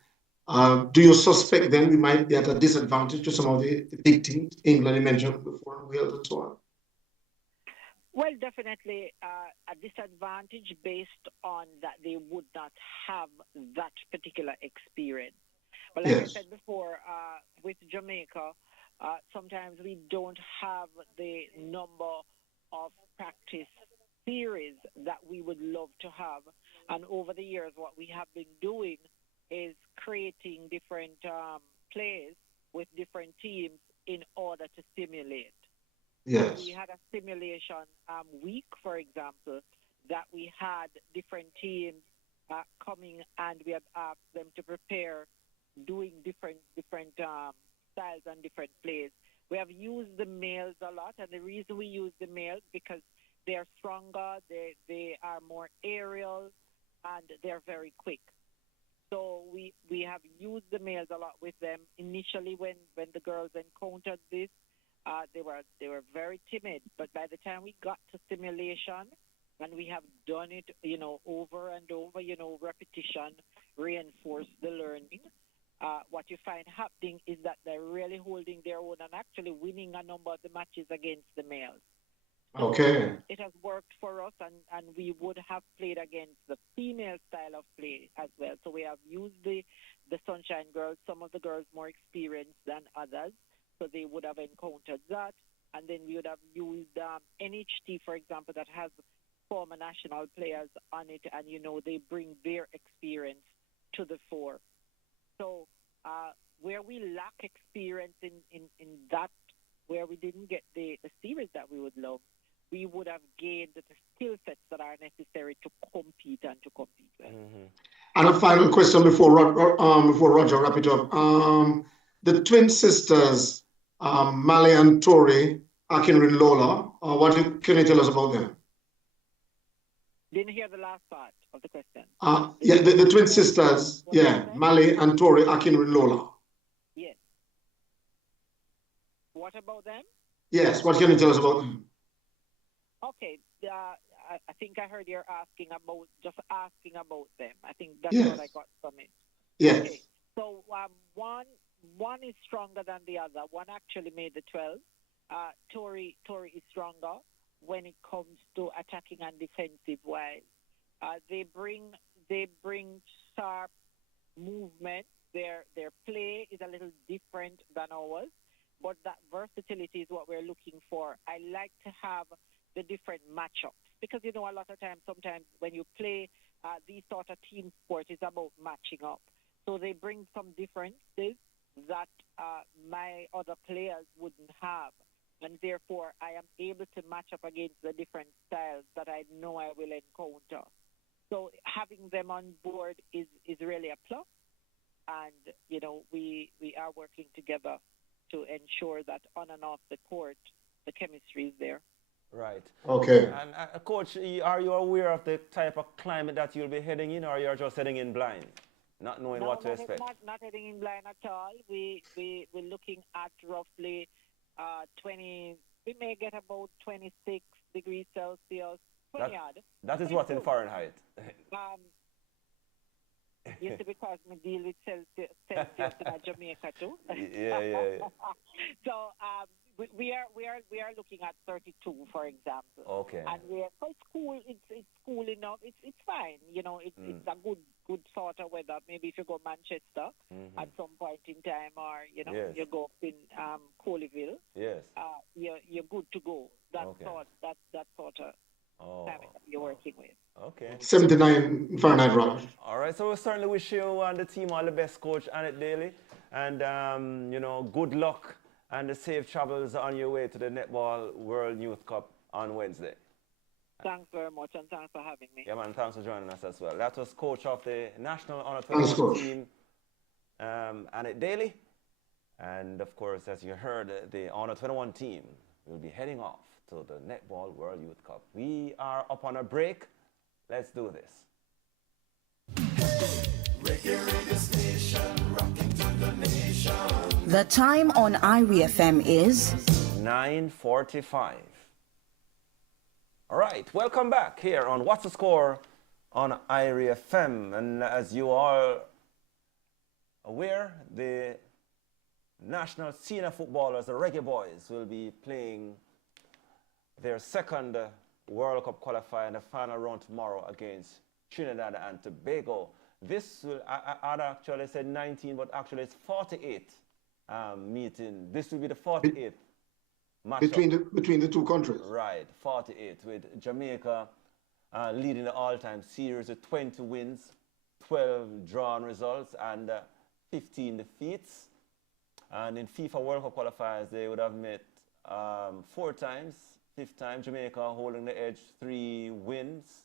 Do you suspect then we might be at a disadvantage to some of the big teams, England you mentioned before, Wales and so on? Well, definitely a disadvantage based on that they would not have that particular experience. But like I said before, with Jamaica, sometimes we don't have the number of practice series that we would love to have. And over the years, what we have been doing is creating different plays with different teams in order to simulate. Yes. We had a simulation week, for example, that we had different teams coming, and we had asked them to prepare doing different styles and different plays. We have used the males a lot, and the reason we use the males because they are stronger, they are more aerial, and they're very quick. So we have used the males a lot with them. Initially, when the girls encountered this, they were very timid. But by the time we got to simulation, and we have done it, over and over, repetition reinforced the learning. What you find happening is that they're really holding their own and actually winning a number of the matches against the males. Okay. It has worked for us, and we would have played against the female style of play as well. So we have used the Sunshine Girls, some of the girls more experienced than others, so they would have encountered that. And then we would have used NHT, for example, that has former national players on it, and, they bring their experience to the fore. So where we lack experience in that, where we didn't get the series that we would love, we would have gained the skill sets that are necessary to compete and to compete well. And a final question before Roger wrap it up. The twin sisters Mali and Tori Akinrin Lola. Can you tell us about them? Didn't hear the last part of the question. Yeah, the twin sisters. Yeah, Mali and Tori Akinrin Lola. Yes. What about them? Yes, what can you tell us about them? Okay, I think I heard you're asking about them. I think that's Yes. what I got from it. Yes. Okay, so one is stronger than the other. One actually made the 12. Tory is stronger when it comes to attacking and defensive wise. They bring sharp movement. Their play is a little different than ours, but that versatility is what we're looking for. I like to have the different matchups because a lot of times, sometimes when you play these sort of team sport, it's about matching up. So they bring some differences that my other players wouldn't have. And therefore, I am able to match up against the different styles that I know I will encounter. So having them on board is really a plus. And, we are working together to ensure that on and off the court, the chemistry is there. Right. Okay. And Coach, are you aware of the type of climate that you'll be heading in, or you're just heading in blind, not knowing what to expect? Not heading in blind at all. We're looking at roughly 20. We may get about 26 degrees Celsius, 20 odd. That is what in Fahrenheit? Used to because we deal with Celsius in Jamaica too. Yeah. So we are looking at 32, for example. Okay. And it's cool. It's cool enough. It's fine. It's a good sort of weather. Maybe if you go Manchester at some point in time, or Yes. you go up in Colleyville. Yes. You're good to go. That sort of climate that you're working with. Okay. 79 Fahrenheit, Rob. All right, so we certainly wish you and the team all the best, Coach Annette Daly. And, good luck and the safe travels on your way to the Netball World Youth Cup on Wednesday. Thanks very much, and thanks for having me. Yeah, man, thanks for joining us as well. That was coach of the National Honor Thanks, 21 Coach. team, Annette Daly. And, of course, as you heard, the Honor 21 team will be heading off to the Netball World Youth Cup. We are up on a break. Let's do this. The time on IRI FM is 9:45. All right, welcome back here on What's the Score on IRI FM. And as you are aware, the national senior footballers, the Reggae Boyz, will be playing their second World Cup qualifier in the final round tomorrow against Trinidad and Tobago. This will, I'd actually said 19, but actually it's 48 meeting. This will be the 48th match between the two countries. Right, 48, with Jamaica leading the all-time series with 20 wins, 12 drawn results, and 15 defeats. And in FIFA World Cup qualifiers, they would have met 4 times. 5th time, Jamaica holding the edge, 3 wins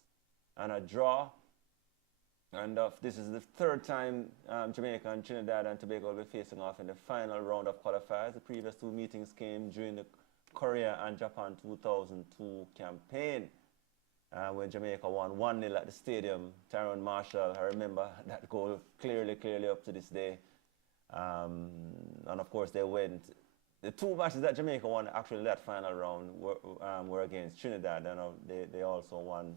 and a draw. And this is the 3rd time Jamaica and Trinidad and Tobago will be facing off in the final round of qualifiers. The previous 2 meetings came during the Korea and Japan 2002 campaign when Jamaica won 1-0 at the stadium. Tyrone Marshall, I remember that goal clearly up to this day. And of course they went. The 2 matches that Jamaica won actually that final round were against Trinidad, and they also won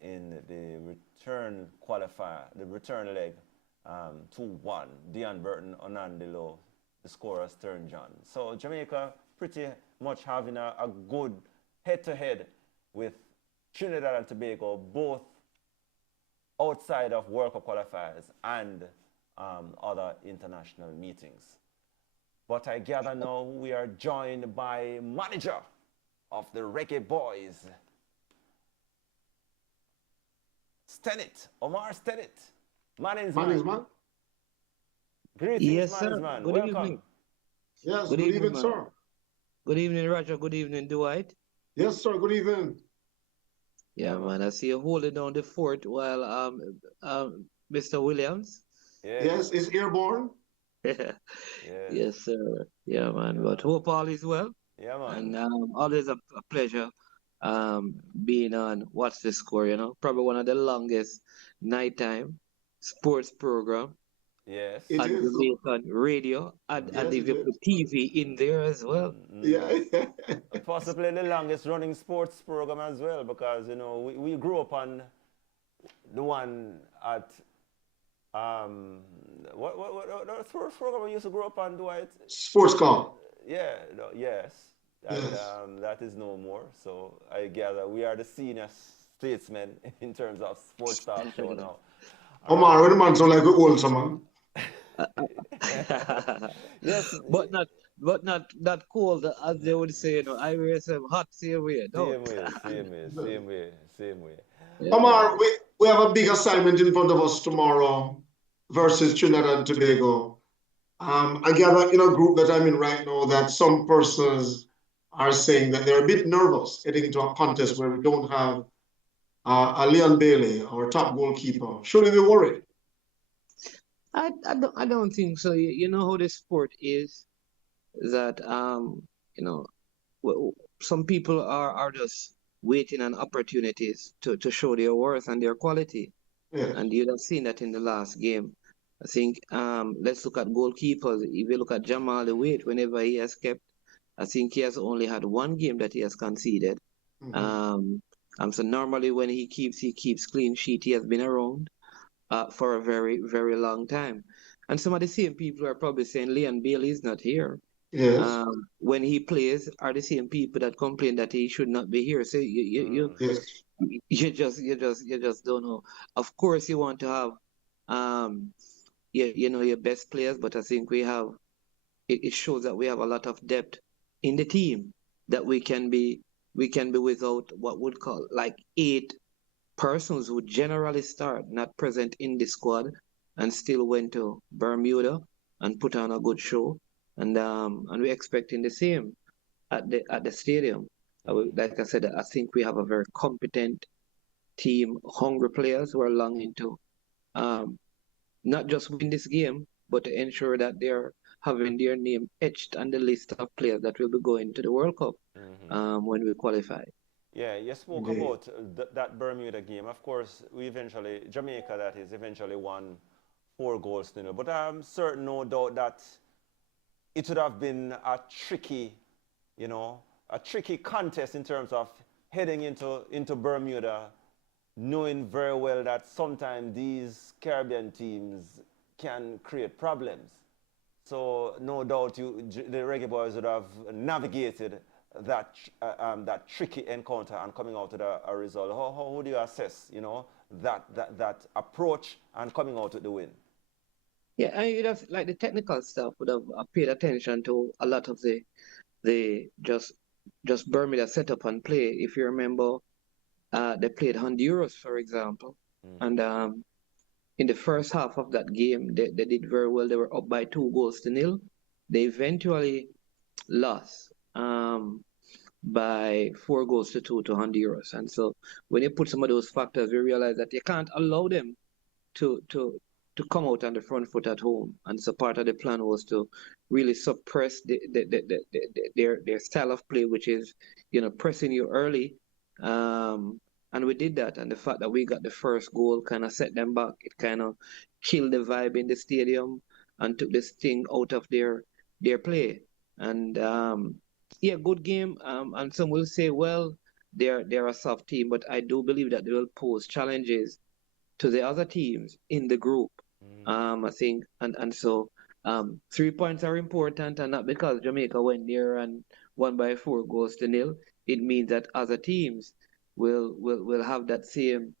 in the return qualifier, the return leg, 2-1. Deon Burton, Onandilo, the scorer Stern John. So Jamaica pretty much having a good head-to-head with Trinidad and Tobago, both outside of World Cup qualifiers and other international meetings. But I gather now we are joined by manager of the Reggae Boyz, Omar Stennett. Man. Greetings, yes, sir. man. Good Welcome. evening. Yes, good evening, man. sir. Good evening, Roger. Good evening, Dwight. Yes, sir. Good evening. Yeah, man. I see you holding down the fort while Mr. Williams. Yes, is airborne. Yes, sir. Yeah, man. But hope all is well. Yeah, man. And always a pleasure being on What's the Score, Probably one of the longest nighttime sports program Yes. It on is. Jamaican radio. And Yes, if it you is. put TV in there as well. Yeah. Possibly the longest running sports program as well, because we grew up on the one at what sports program we used to grow up on, Dwight? Sports call. Yeah, yes. And Yes. that is no more. So I gather we are the senior statesmen in terms of sports talk show now. Omar, when the man sound like an old man. Yes. But not cold, as they would say, I wear some hot same way. No. Same way. Yeah. Omar, we have a big assignment in front of us tomorrow versus Trinidad and Tobago. I gather in a group that I'm in right now that some persons are saying that they're a bit nervous heading into a contest where we don't have a Leon Bailey, our top goalkeeper. Should we be worried? I don't think so. You know how the sport is, that some people are just waiting on opportunities to show their worth and their quality. Yes. And you'd have seen that in the last game. I think let's look at goalkeepers. If you look at Jamal the Wait, whenever he has kept, I think he has only had one game that he has conceded. So normally when he keeps clean sheet, he has been around for a very, very long time. And some of the same people are probably saying Leon Bailey is not here. Yes. When he plays, are the same people that complain that he should not be here. So you just don't know. Of course, you want to have your best players, but I think it shows that we have a lot of depth in the team, that we can be without what would call like 8 persons who generally start not present in the squad and still went to Bermuda and put on a good show, and we're expecting the same at the stadium. Like I said, I think we have a very competent team, hungry players who are longing to not just win this game, but to ensure that they're having their name etched on the list of players that will be going to the World Cup when we qualify. Yeah, you spoke about that Bermuda game. Of course, Jamaica, that is, eventually won 4-0. But I'm certain, no doubt, that it would have been a tricky contest in terms of heading into Bermuda, knowing very well that sometimes these Caribbean teams can create problems. So no doubt the Reggae Boyz would have navigated that tricky encounter and coming out with a result. How would you assess, that approach and coming out with the win? Yeah, and you'd have, like, the technical stuff would have paid attention to a lot of the just Bermuda setup and play. If you remember, they played Honduras, for example, and in the first half of that game, they did very well. They were up by 2-0. They eventually lost by 4-2 to Honduras. And so when you put some of those factors, we realize that you can't allow them to come out on the front foot at home. And so part of the plan was to really suppress their style of play, which is, pressing you early. And we did that. And the fact that we got the first goal kind of set them back. It kind of killed the vibe in the stadium and took the sting out of their play. And good game. And some will say, well, they're a soft team, but I do believe that they will pose challenges to the other teams in the group. I think, and so 3 points are important, and not because Jamaica went there and won by 4-0. It means that other teams will have that same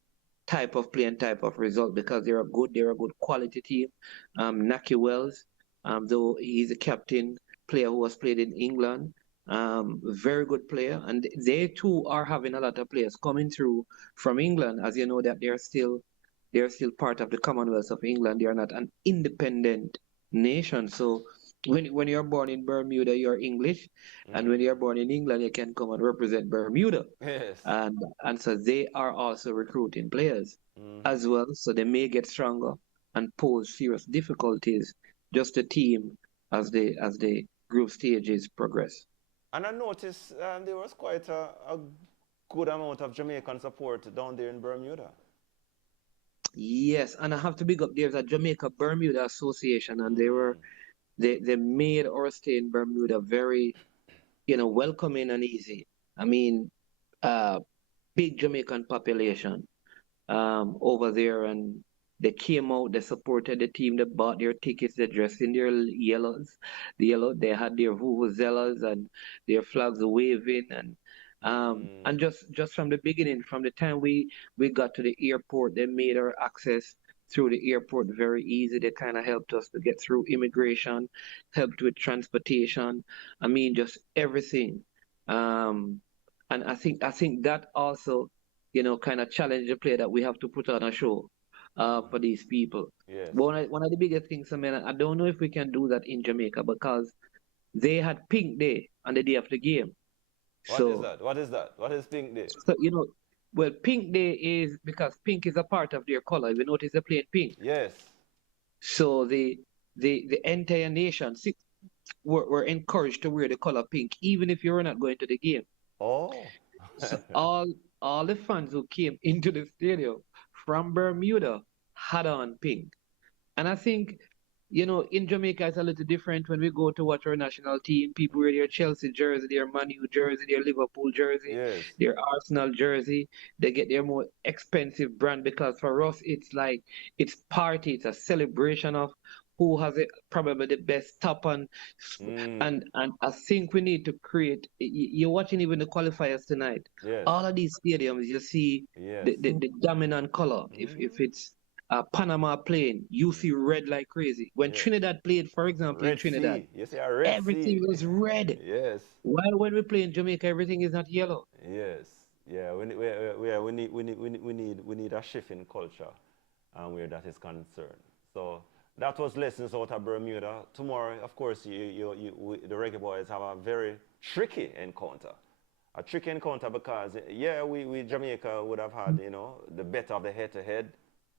type of play and type of result, because they're a good quality team. Naki Wells, though he's a captain player who has played in England, very good player, and they too are having a lot of players coming through from England. As you know, that they're still part of the Commonwealth of England. They are not an independent nation. So when you're born in Bermuda, you're English, and when you're born in England, you can come and represent Bermuda. Yes. And so they are also recruiting players as well. So they may get stronger and pose serious difficulties just the team as they group stages progress. And I noticed there was quite a good amount of Jamaican support down there in Bermuda. Yes, and I have to big up. There's a Jamaica Bermuda Association, and they made our stay in Bermuda very, welcoming and easy. I mean, big Jamaican population over there, and they came out, they supported the team, they bought their tickets, they dressed in their yellows, they had their vuvuzelas and their flags waving, and just from the beginning, from the time we got to the airport, they made our access through the airport very easy. They kind of helped us to get through immigration, helped with transportation. I mean, just everything. And I think that also, kind of challenged the player that we have to put on a show for these people. Yes. But one of the biggest things, I mean, I don't know if we can do that in Jamaica because they had Pink Day on the day of the game. What is that? What is that? What is Pink Day? So, well, Pink Day is because pink is a part of their color. We notice they're playing pink. Yes. So the entire nation were encouraged to wear the color pink, even if you were not going to the game. Oh. So all the fans who came into the stadium from Bermuda had on pink. And I think, in Jamaica, it's a little different when we go to watch our national team. People wear their Chelsea jersey, their Man U jersey, their Liverpool jersey, their Arsenal jersey. They get their more expensive brand because for us, it's party. It's a celebration of who has probably the best top on. And I think we need to create, you're watching even the qualifiers tonight. Yes. All of these stadiums, you see the dominant color. If it's Panama playing, you see red like crazy. When Trinidad played, for example, in Trinidad, everything was red. Yes. While when we play in Jamaica, everything is not yellow. Yes. Yeah. We need a shift in culture, where that is concerned. So that was lessons out of Bermuda. Tomorrow, of course, the Reggae Boyz have a very tricky encounter. A tricky encounter because we Jamaica would have had the better of the head-to-head.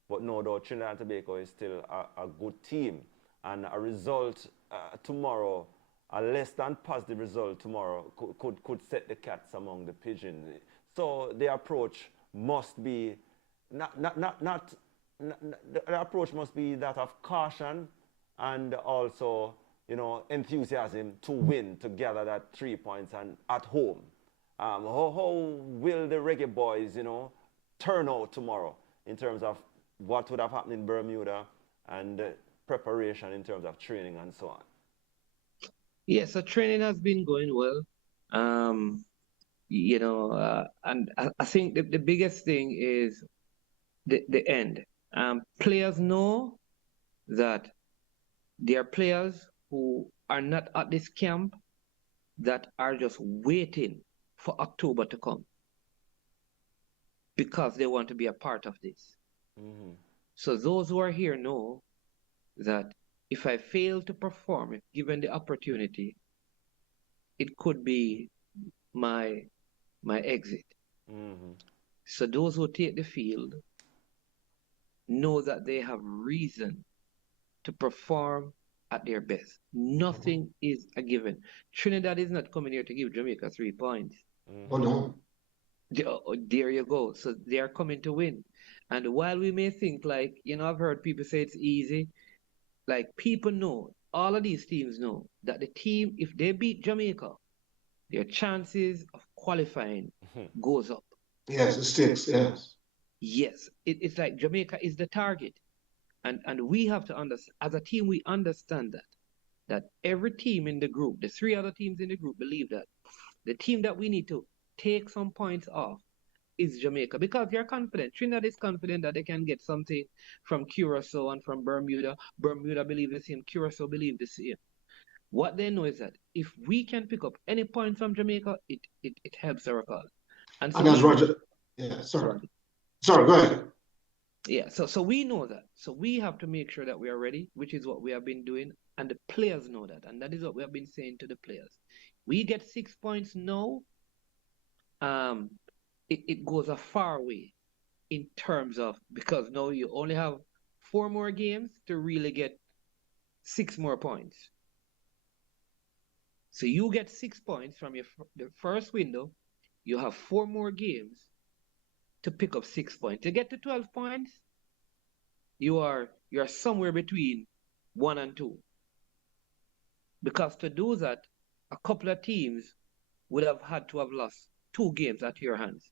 But no doubt Trinidad and Tobago is still a good team. And a result tomorrow, a less than positive result tomorrow could set the cats among the pigeons. So the approach must be the approach must be that of caution and also, enthusiasm to win, to gather that 3 points and at home. How will the Reggae Boyz, turn out tomorrow in terms of what would have happened in Bermuda and preparation in terms of training and so on? Yeah, so training has been going well. And I think the biggest thing is the end. Players know that there are players who are not at this camp that are just waiting for October to come because they want to be a part of this. Mm-hmm. So those who are here know that if I fail to perform, if given the opportunity, it could be my exit. Mm-hmm. So those who take the field know that they have reason to perform at their best. Nothing is a given. Trinidad is not coming here to give Jamaica 3 points. Oh, no. There you go. So they are coming to win. And while we may think I've heard people say it's easy, people know, all of these teams know that the team, if they beat Jamaica, their chances of qualifying goes up. Yes, it sticks, yes. Yes, it's like Jamaica is the target. And we have to understand, as a team, we understand that every team in the group, the 3 other teams in the group believe that the team that we need to take some points off is Jamaica, because they're confident. Trinidad is confident that they can get something from Curacao and from Bermuda. Bermuda believe the same. Curacao believe the same. What they know is that if we can pick up any points from Jamaica, it helps our cause. And as Roger, sorry, go ahead. Yeah, so we know that. So we have to make sure that we are ready, which is what we have been doing, and the players know that, and that is what we have been saying to the players. We get 6 points now. It goes a far way in terms of, because now you only have 4 more games to really get 6 more points. So you get 6 points from the first window. You have 4 more games to pick up 6 points. To get to 12 points, you're somewhere between 1 and 2. Because to do that, a couple of teams would have had to have lost 2 games at your hands.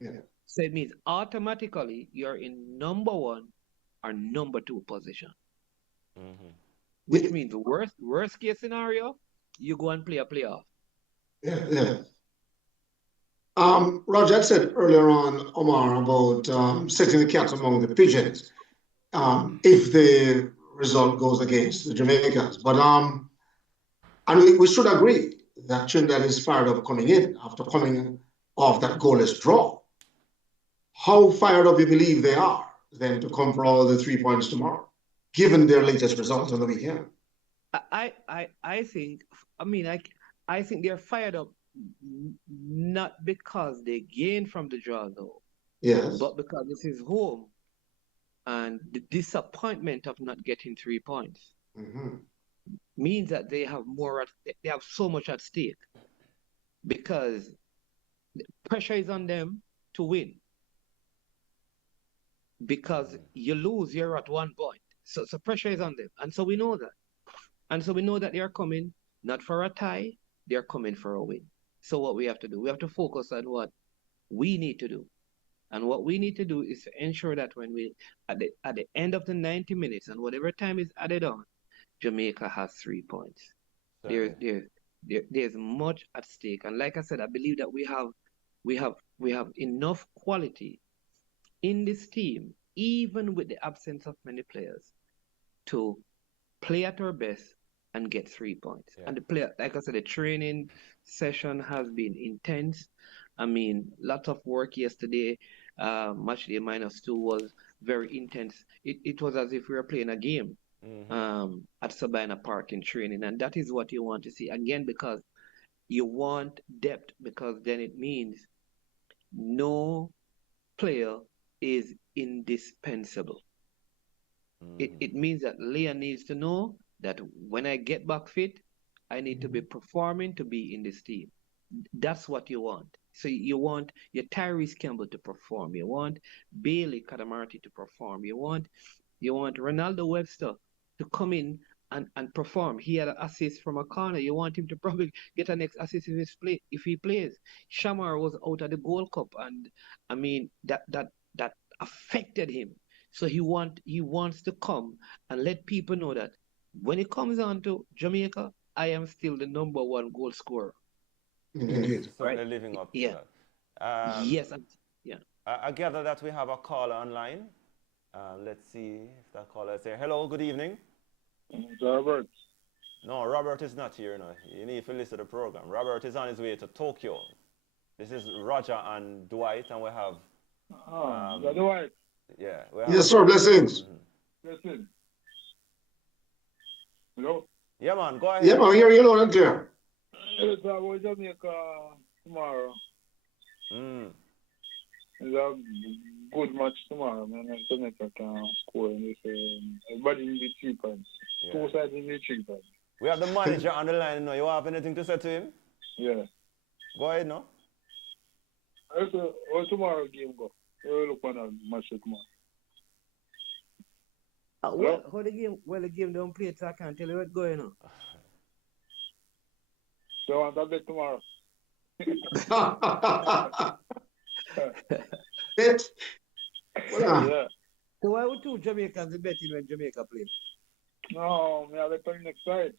Yeah. So it means automatically you're in number 1 or number 2 position. Which means worst case scenario, you go and play a playoff. Yeah. Roger had said earlier on, Omar, about setting the cat among the pigeons if the result goes against the Jamaicans. But and we should agree that Trinidad is fired up coming in after coming off that goalless draw. How fired up you believe they are then to come for all the 3 points tomorrow, given their latest results on the weekend? I think they're fired up not because they gained from the draw though. Yes. But because this is home and the disappointment of not getting 3 points means that they have so much at stake because the pressure is on them to win. Because you lose, you're at 1 point. So pressure is on them. And so we know that. And so we know that they are coming not for a tie, they're coming for a win. So what we have to do, we have to focus on what we need to do. And what we need to do is to ensure that when we, at the end of the 90 minutes and whatever time is added on, Jamaica has 3 points. There's much at stake. And like I said, I believe that we have enough quality in this team, even with the absence of many players, to play at our best and get 3 points. Yeah. And like I said, the training session has been intense. I mean, lots of work yesterday. Match day -2 was very intense. It was as if we were playing a game at Sabina Park in training. And that is what you want to see. Again, because you want depth, because then it means no player is indispensable. It means that Leah needs to know that when I get back fit, I need to be performing to be in this team. That's what you want. So you want your Tyrese Campbell to perform. You want Bailey Kadamarti to perform. You want Ronaldo Webster to come in and perform. He had an assist from a corner. You want him to probably get an next assist if he plays. Shamar was out at the Gold Cup, and I mean that affected him. So he wants to come and let people know that when it comes on to Jamaica, I am still the number 1 goal scorer. Indeed. Certainly living up to that. Yes. I gather that we have a caller online. Let's see if that caller is here. Hello, good evening. Robert. No, Robert is not here. No. You need to listen to the program. Robert is on his way to Tokyo. This is Roger and Dwight, and we have... Dwight. Yeah. Yes, sir. Blessings. Blessings. Hello? Yeah, man. Go ahead. Yeah, man. Here you loud and clear. It's about Jamaica tomorrow. It's a good match tomorrow, man. Jamaica can score in this. Everybody in the 3 points. Yeah. 2 sides in the 3 points. We have the manager on the line now. You have anything to say to him? Yeah. Go ahead, no? How tomorrow game go? We'll look on a match tomorrow. How the game don't play, so I can't tell you what's going on. So I want to bet tomorrow. Bet? Yeah. So why would 2 Jamaicans be betting when Jamaica play? No, I bet on next side.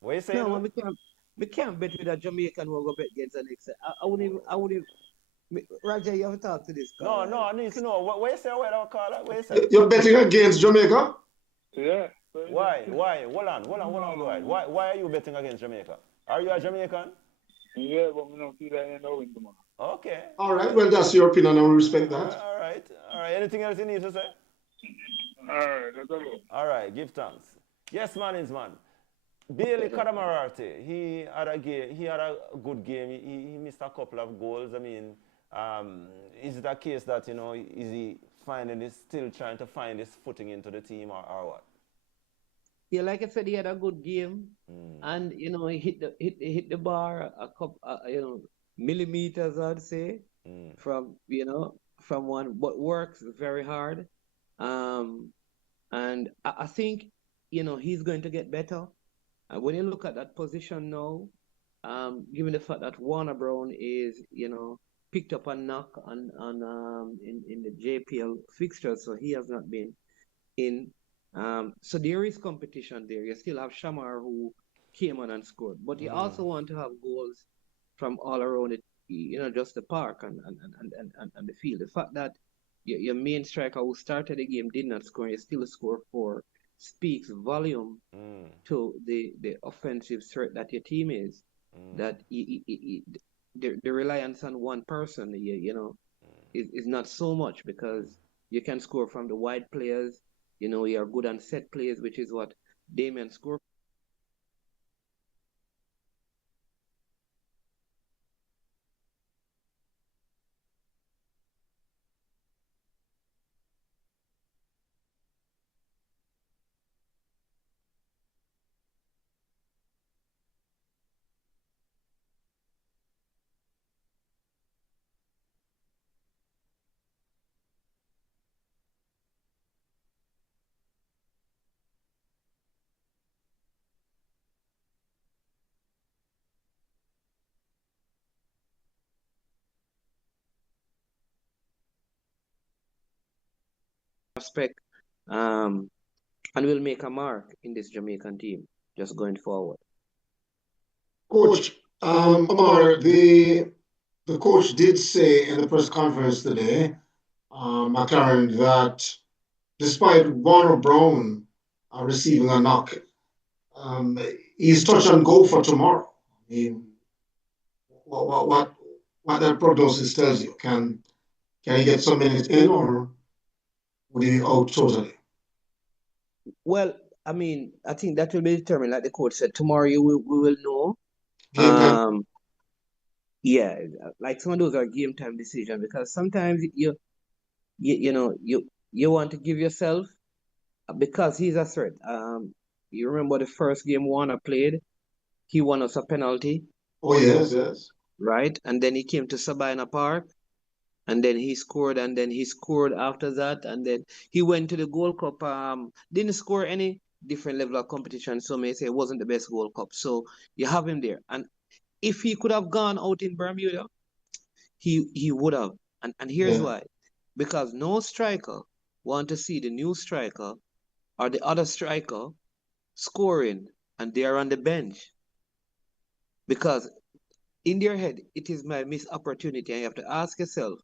What you saying? No, we can't bet with a Jamaican who will go bet against the next side. I wouldn't. Roger, you have to talk to this guy. No, I need to know. What you say? What I call it? What you say? You're betting against Jamaica? Yeah. Why? Hold on. Why are you betting against Jamaica? Are you a Jamaican? Yeah, but we don't see that in the win tomorrow. Okay. All right. Well, that's your opinion. I will respect that. All right. Anything else you need to say? All right. Let's go. All right. Give thanks. Yes, man. Bailey Kadamarati, he had a good game. He missed a couple of goals. I mean, is it a case that, is he still trying to find his footing into the team or what? Yeah, like I said, he had a good game, and he hit the bar a couple, millimeters, I'd say, from from one, but works very hard. Um, and I think he's going to get better. And when you look at that position now, given the fact that Warner Brown is picked up a knock in the JPL fixtures, so he has not been in. So there is competition there. You still have Shamar who came on and scored, but you also want to have goals from all around it, just the park and the field. The fact that your main striker who started the game did not score, you still score 4, speaks volume to the offensive threat that your team is. That the reliance on one person, is not so much, because you can score from the wide players. You're good on set plays, which is what Damien scored. Respect, and will make a mark in this Jamaican team just going forward. Coach, Omar, the coach did say in the press conference today, McLaren, that despite Warner Brown receiving a knock, he's touch and go for tomorrow. I mean, what that prognosis tells you? Can he get some minutes in, or would he be out totally? Well, I mean, I think that will be determined, like the coach said. Tomorrow we will know. Game time. Yeah, like some of those are game time decisions, because sometimes you want to give yourself, because he's a threat. You remember the first game Warner played, he won us a penalty. Oh yes. Right, and then he came to Sabina Park, and then he scored, and then he scored after that, and then he went to the Gold Cup. Didn't score any different level of competition, so may say it wasn't the best Gold Cup. So you have him there, and if he could have gone out in Bermuda, he would have. And here's why: because no striker want to see the new striker or the other striker scoring, and they are on the bench, because in their head it is my missed opportunity. And you have to ask yourself,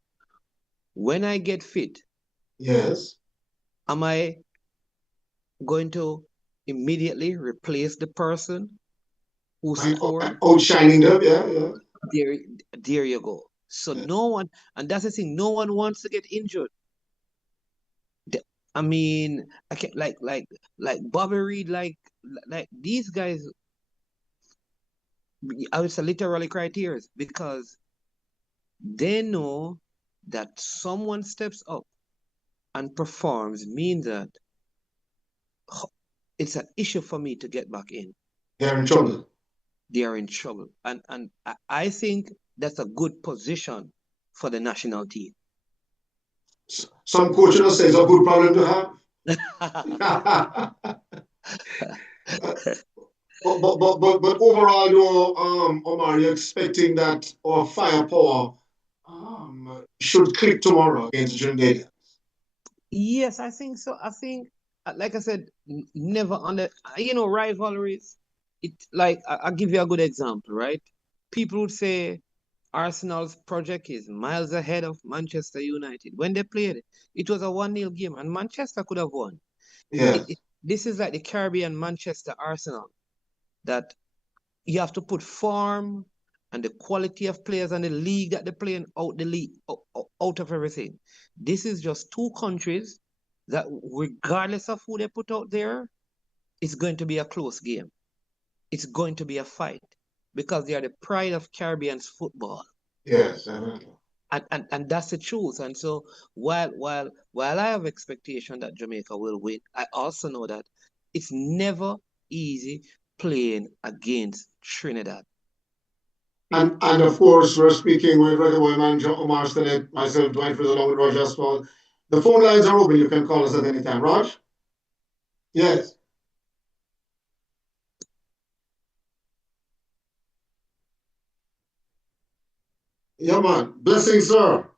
when I get fit, yes, am I going to immediately replace the person who scored? Outshining them, yeah. There you go. So no one, and that's the thing, no one wants to get injured. I mean, I can't, like Bobby Reed, like these guys, I would say literally cry tears, because they know that someone steps up and performs means that it's an issue for me to get back in. They're in trouble. They are in trouble. And I think that's a good position for the national team. Some coaches say it's a good problem to have. but overall, though, Omar, you're expecting that our firepower should click tomorrow against Trinidad. Yes, I think so. I think, like I said, never under rivalries. It like I'll give you a good example, right? People would say Arsenal's project is miles ahead of Manchester United. When they played, it was a 1-0 game, and Manchester could have won. Yeah. This is like the Caribbean Manchester Arsenal, that you have to put form and the quality of players and the league that they're playing out the league, out of everything. This is just two countries that, regardless of who they put out there, it's going to be a close game. It's going to be a fight, because they are the pride of Caribbean football. Yes. And that's the truth. And so while I have expectation that Jamaica will win, I also know that It's never easy playing against Trinidad. And of course, we're speaking with Reggae Boy manager Omar Stinnett, myself, Dwight Frizz, along with Raj Aswal. The phone lines are open. You can call us at any time. Raj? Yes. Yeah, man. Blessings, sir.